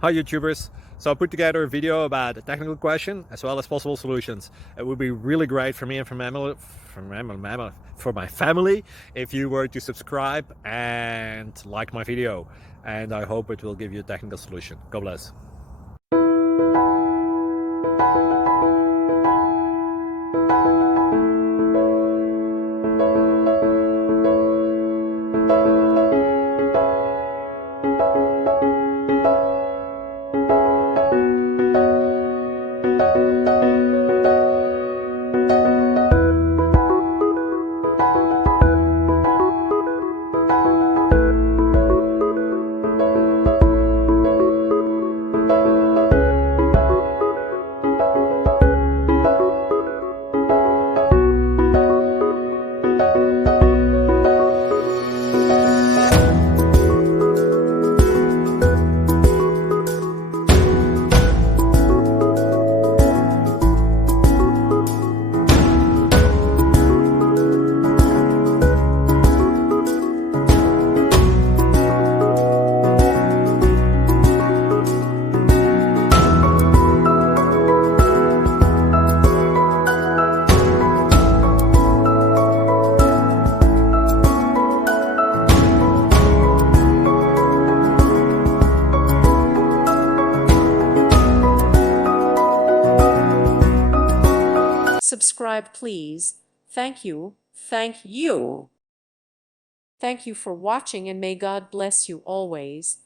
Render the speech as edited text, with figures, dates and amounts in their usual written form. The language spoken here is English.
Hi YouTubers! So I put together a video about a technical question as well as possible solutions. It would be really great for me and for my family if you were to subscribe and like my video, and I hope it will give you a technical solution. God bless. Subscribe, please. Thank you. Thank you. Thank you for watching, and may God bless you always.